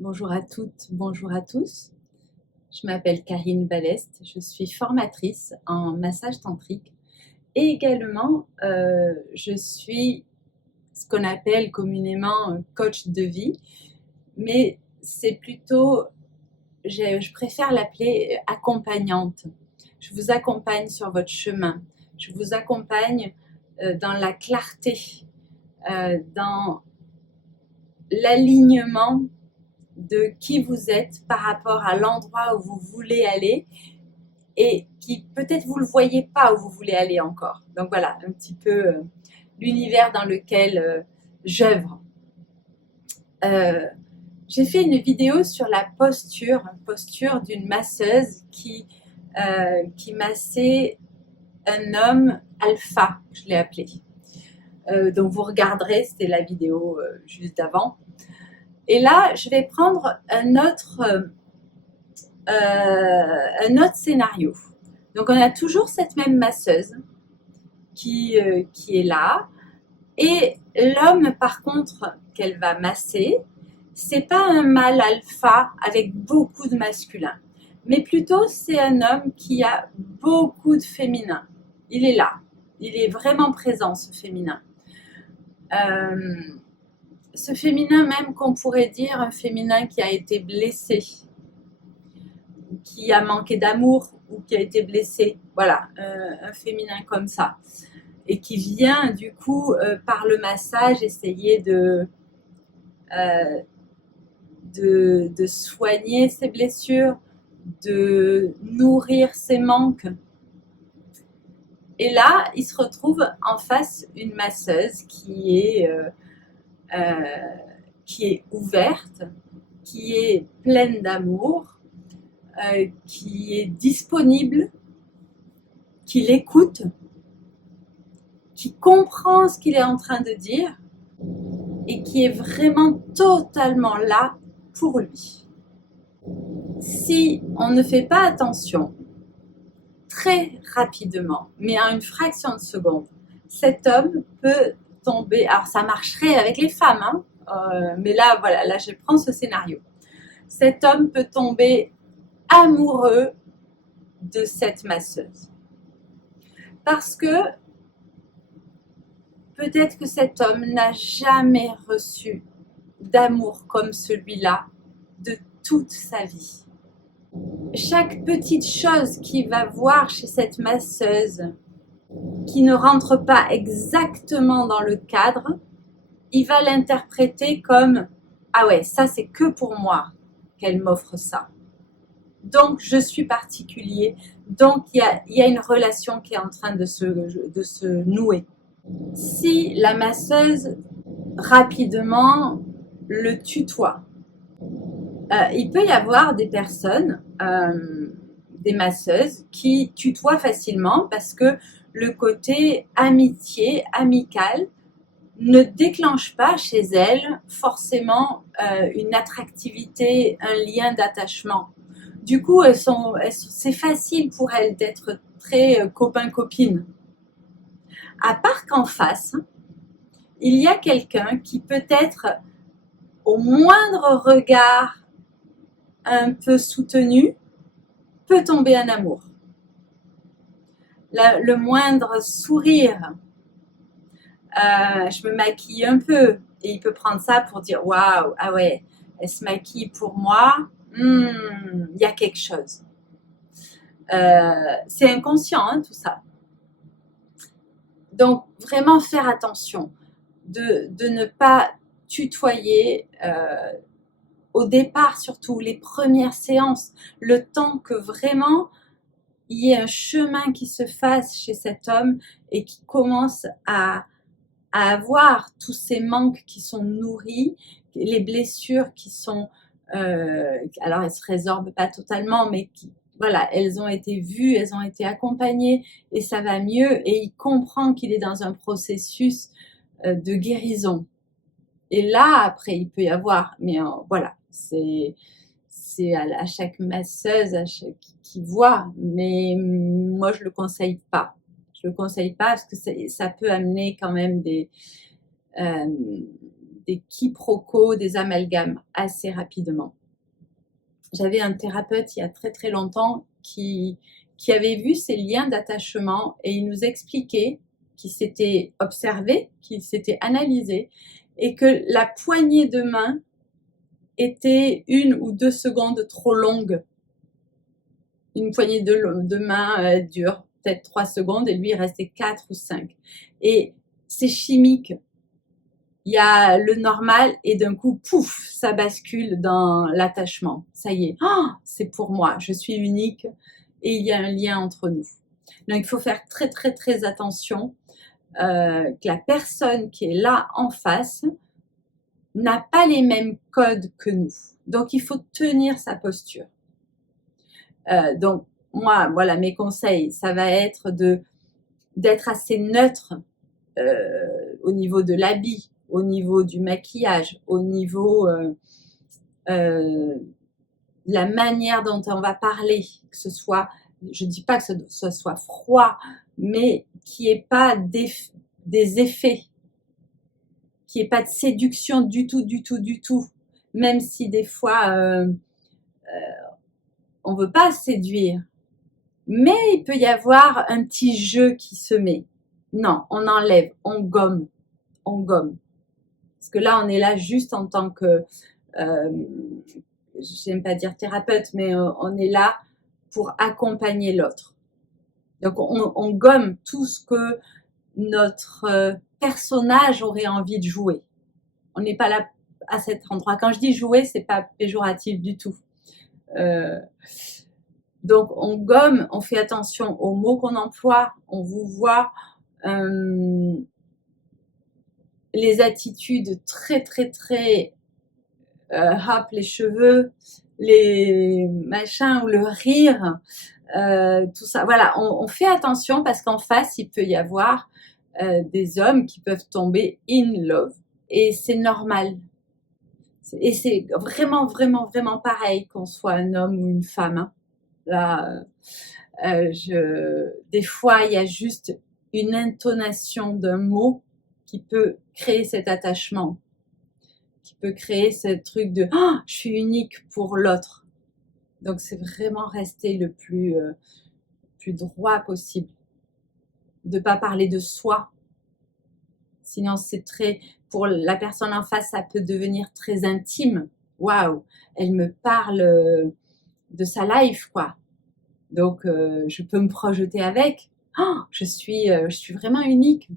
Bonjour à toutes, bonjour à tous. Je m'appelle Karine Vallest, je suis formatrice en massage tantrique et également je suis ce qu'on appelle communément coach de vie, mais c'est plutôt, je préfère l'appeler accompagnante. Je vous accompagne sur votre chemin, je vous accompagne dans la clarté, dans l'alignement de qui vous êtes par rapport à l'endroit où vous voulez aller et qui peut-être vous ne le voyez pas où vous voulez aller encore. Donc voilà, un petit peu l'univers dans lequel j'œuvre. J'ai fait une vidéo sur la posture d'une masseuse qui massait un homme alpha, je l'ai appelé. Donc vous regarderez, c'était la vidéo juste avant. Et là, je vais prendre un autre scénario. Donc, on a toujours cette même masseuse qui est là. Et l'homme, par contre, qu'elle va masser, c'est pas un mâle alpha avec beaucoup de masculin, mais plutôt c'est un homme qui a beaucoup de féminin. Il est là. Il est vraiment présent, ce féminin. Ce féminin même qu'on pourrait dire un féminin qui a été blessé, qui a manqué d'amour ou qui a été blessé. Voilà, un féminin comme ça. Et qui vient du coup par le massage essayer de soigner ses blessures, de nourrir ses manques. Et là, il se retrouve en face une masseuse qui est ouverte, qui est pleine d'amour, qui est disponible, qui l'écoute, qui comprend ce qu'il est en train de dire et qui est vraiment totalement là pour lui. Si on ne fait pas attention, très rapidement, mais en une fraction de seconde, cet homme peut tomber. Alors ça marcherait avec les femmes, hein, mais là, voilà, là je prends ce scénario. Cet homme peut tomber amoureux de cette masseuse. Parce que peut-être que cet homme n'a jamais reçu d'amour comme celui-là de toute sa vie. Chaque petite chose qu'il va voir chez cette masseuse qui ne rentre pas exactement dans le cadre, il va l'interpréter comme « Ah ouais, ça c'est que pour moi qu'elle m'offre ça. Donc je suis particulier, donc il y a une relation qui est en train de se nouer. » Si la masseuse rapidement le tutoie, il peut y avoir des personnes, des masseuses qui tutoient facilement parce que le côté amitié, amical, ne déclenche pas chez elles forcément une attractivité, un lien d'attachement. Du coup, c'est facile pour elles d'être très copain-copine. À part qu'en face, il y a quelqu'un qui peut-être, au moindre regard un peu soutenu, peut tomber en amour. Le moindre sourire, je me maquille un peu, et il peut prendre ça pour dire waouh, ah ouais, elle se maquille pour moi, il y a quelque chose. C'est inconscient, hein, tout ça. Donc vraiment faire attention de ne pas tutoyer au départ, surtout les premières séances, le temps que vraiment il y ait un chemin qui se fasse chez cet homme et qui commence à avoir tous ces manques qui sont nourris, les blessures qui sont, alors elles se résorbent pas totalement, mais voilà, elles ont été vues, elles ont été accompagnées et ça va mieux et il comprend qu'il est dans un processus de guérison. Et là, après, il peut y avoir, mais voilà, c'est à chaque masseuse qui voit, mais moi je le conseille pas. Je le conseille pas parce que ça peut amener quand même des des quiproquos, des amalgames assez rapidement. J'avais un thérapeute il y a très très longtemps qui avait vu ces liens d'attachement et il nous expliquait qu'il s'était observé, qu'il s'était analysé et que la poignée de main était 1 ou 2 secondes trop longue. Une poignée de main dure peut-être 3 secondes et lui il restait 4 ou 5. Et c'est chimique. Il y a le normal et d'un coup, pouf, ça bascule dans l'attachement. Ça y est, c'est pour moi, je suis unique et il y a un lien entre nous. Donc il faut faire très très très attention que la personne qui est là en face n'a pas les mêmes codes que nous. Donc il faut tenir sa posture. Donc moi, voilà, mes conseils, ça va être d'être assez neutre au niveau de l'habit, au niveau du maquillage, au niveau la manière dont on va parler, que ce soit, je ne dis pas que ce soit froid, mais qu'il n'y ait pas des effets, qu'il n'y ait pas de séduction du tout, du tout, du tout, même si des fois on ne veut pas séduire, mais il peut y avoir un petit jeu qui se met. Non, on enlève, on gomme, on gomme. Parce que là, on est là juste en tant que, j'aime pas dire thérapeute, mais on est là pour accompagner l'autre. Donc, on gomme tout ce que notre personnage aurait envie de jouer. On n'est pas là à cet endroit. Quand je dis jouer, c'est pas péjoratif du tout. Donc, on gomme, on fait attention aux mots qu'on emploie, on vous voit les attitudes très, très, très hop, les cheveux, les machins ou le rire, tout ça. Voilà, on fait attention parce qu'en face, il peut y avoir des hommes qui peuvent tomber in love. Et c'est normal. Et c'est vraiment, vraiment, vraiment pareil qu'on soit un homme ou une femme. Hein. Là, des fois, il y a juste une intonation d'un mot qui peut créer cet attachement, qui peut créer ce truc de « je suis unique pour l'autre ». Donc, c'est vraiment rester le plus droit possible. De ne pas parler de soi. Sinon, c'est très... Pour la personne en face, ça peut devenir très intime. Waouh, elle me parle de sa life, quoi. Donc, je peux me projeter avec. Je suis vraiment unique.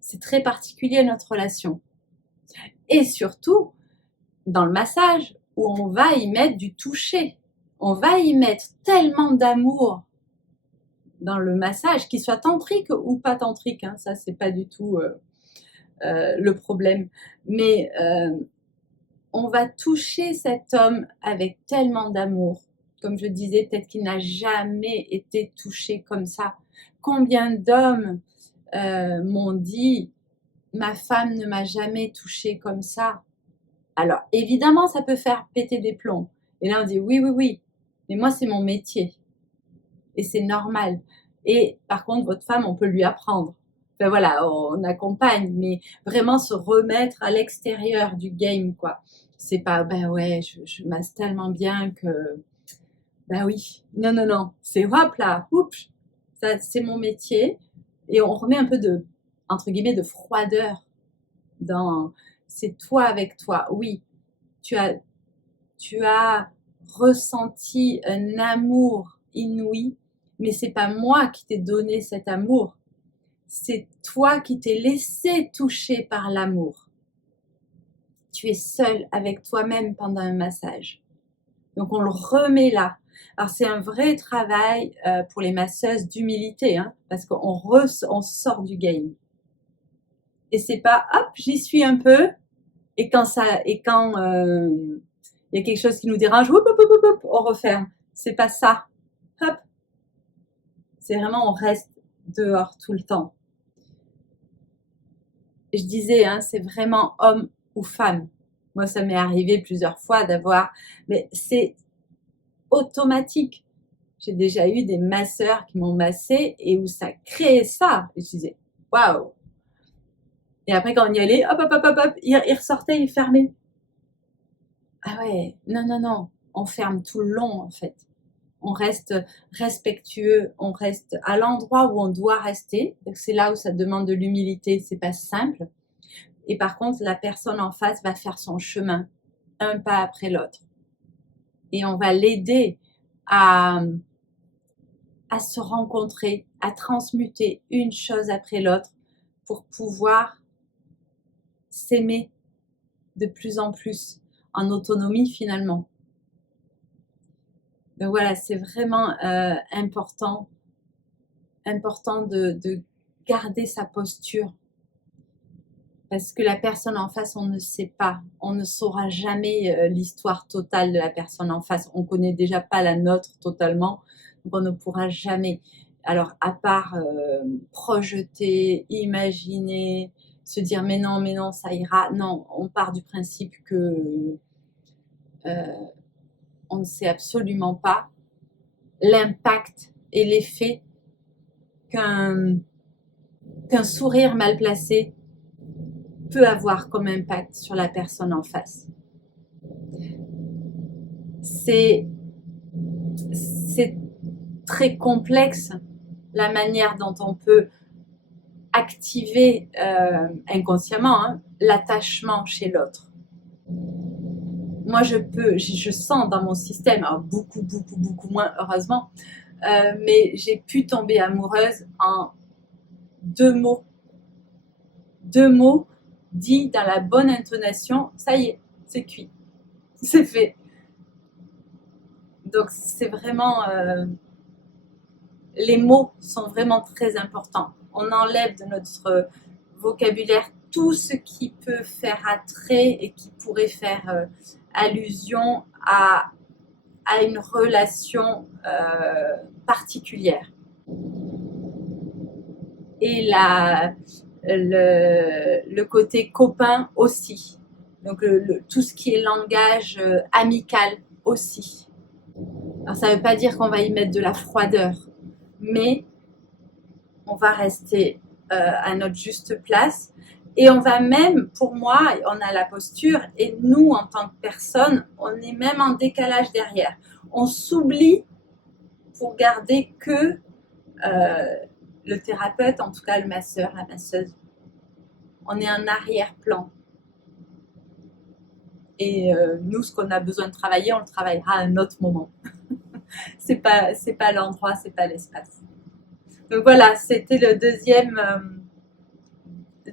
C'est très particulier notre relation. Et surtout, dans le massage, où on va y mettre du toucher. On va y mettre tellement d'amour dans le massage, qu'il soit tantrique ou pas tantrique. Hein, ça, c'est pas du tout le problème. Mais on va toucher cet homme avec tellement d'amour. Comme je disais, peut-être qu'il n'a jamais été touché comme ça. Combien d'hommes m'ont dit « ma femme ne m'a jamais touché comme ça ». Alors, évidemment, ça peut faire péter des plombs. Et là, on dit « oui, oui, oui, mais moi, c'est mon métier. » Et c'est normal. Et par contre, votre femme, on peut lui apprendre. Ben voilà, on accompagne, mais vraiment se remettre à l'extérieur du game, quoi. C'est pas, ben ouais, je masse tellement bien que... Ben oui, non, non, non, c'est hop là, oups, ça, c'est mon métier. Et on remet un peu de, entre guillemets, de froideur dans, c'est toi avec toi. Oui, tu as ressenti un amour inouï, mais c'est pas moi qui t'ai donné cet amour. C'est toi qui t'es laissé toucher par l'amour. Tu es seul avec toi-même pendant un massage. Donc on le remet là. Alors c'est un vrai travail pour les masseuses d'humilité, hein, parce qu'on sort du game. Et c'est pas hop, j'y suis un peu, et quand il y a quelque chose qui nous dérange, hop, hop, hop, hop, on referme. C'est pas ça. Hop. C'est vraiment, on reste dehors tout le temps. Je disais, hein, c'est vraiment homme ou femme. Moi, ça m'est arrivé plusieurs fois d'avoir, mais c'est automatique. J'ai déjà eu des masseurs qui m'ont massé et où ça créait ça. Et je disais, waouh! Et après, quand on y allait, hop, hop, hop, hop, hop, il ressortait, il fermait. Ah ouais, non, non, non, on ferme tout le long en fait. On reste respectueux, on reste à l'endroit où on doit rester. C'est là où ça demande de l'humilité, c'est pas simple. Et par contre, la personne en face va faire son chemin, un pas après l'autre. Et on va l'aider à se rencontrer, à transmuter une chose après l'autre pour pouvoir s'aimer de plus en plus en autonomie finalement. Donc voilà, c'est vraiment important de garder sa posture parce que la personne en face, on ne sait pas, on ne saura jamais l'histoire totale de la personne en face. On connaît déjà pas la nôtre totalement, donc on ne pourra jamais. Alors à part projeter, imaginer, se dire mais non, ça ira. Non, on part du principe que on ne sait absolument pas l'impact et l'effet qu'un sourire mal placé peut avoir comme impact sur la personne en face. C'est très complexe la manière dont on peut activer inconsciemment l'attachement chez l'autre. Moi, je sens dans mon système, alors beaucoup moins heureusement, mais j'ai pu tomber amoureuse en 2 mots. 2 mots dits dans la bonne intonation, ça y est, c'est cuit, c'est fait. Donc c'est vraiment, les mots sont vraiment très importants. On enlève de notre vocabulaire tout ce qui peut faire attrait et qui pourrait faire allusion à une relation particulière. Et le côté copain aussi. Donc tout ce qui est langage amical aussi. Alors ça ne veut pas dire qu'on va y mettre de la froideur, mais on va rester à notre juste place. Et on va même, pour moi, on a la posture, et nous, en tant que personne, on est même en décalage derrière. On s'oublie pour garder que le thérapeute, en tout cas le masseur, la masseuse. On est en arrière-plan. Et nous, ce qu'on a besoin de travailler, on le travaillera à un autre moment. c'est pas l'endroit, c'est pas l'espace. Donc voilà, c'était le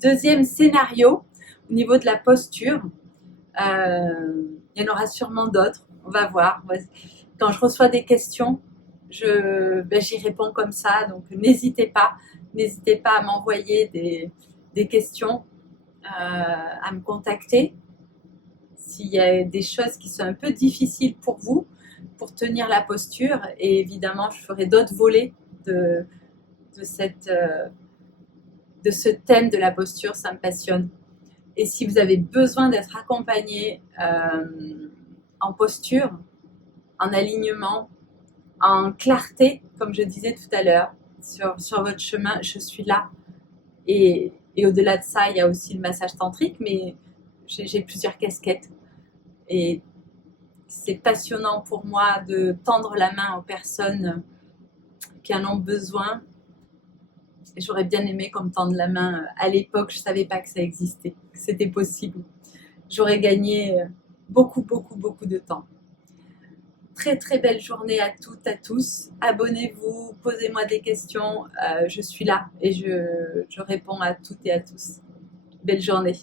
deuxième scénario au niveau de la posture. Il y en aura sûrement d'autres, on va voir. Quand je reçois des questions, j'y réponds comme ça, donc n'hésitez pas à m'envoyer des questions, à me contacter. S'il y a des choses qui sont un peu difficiles pour vous, pour tenir la posture, et évidemment je ferai d'autres volets de ce thème de la posture, ça me passionne. Et si vous avez besoin d'être accompagné en posture, en alignement, en clarté, comme je disais tout à l'heure, sur votre chemin, je suis là. Et au-delà de ça, il y a aussi le massage tantrique, mais j'ai plusieurs casquettes. Et c'est passionnant pour moi de tendre la main aux personnes qui en ont besoin. Et j'aurais bien aimé qu'on me tende la main. À l'époque, je ne savais pas que ça existait, que c'était possible. J'aurais gagné beaucoup de temps. Très très belle journée à toutes, à tous. Abonnez-vous, posez-moi des questions. Je suis là et je réponds à toutes et à tous. Belle journée.